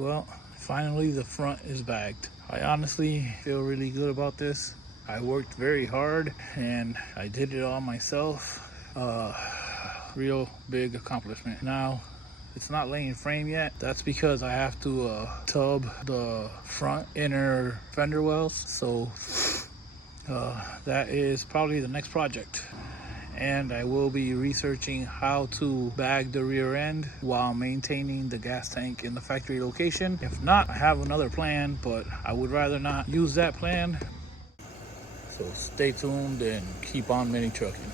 Well, finally the front is bagged. I honestly feel really good about this. I worked very hard and I did it all myself. Real big accomplishment. Now, it's not laying frame yet. That's because I have to tub the front inner fender wells. So that is probably the next project. And I will be researching how to bag the rear end while maintaining the gas tank in the factory location. If not, I have another plan, but I would rather not use that plan. So stay tuned and keep on mini trucking.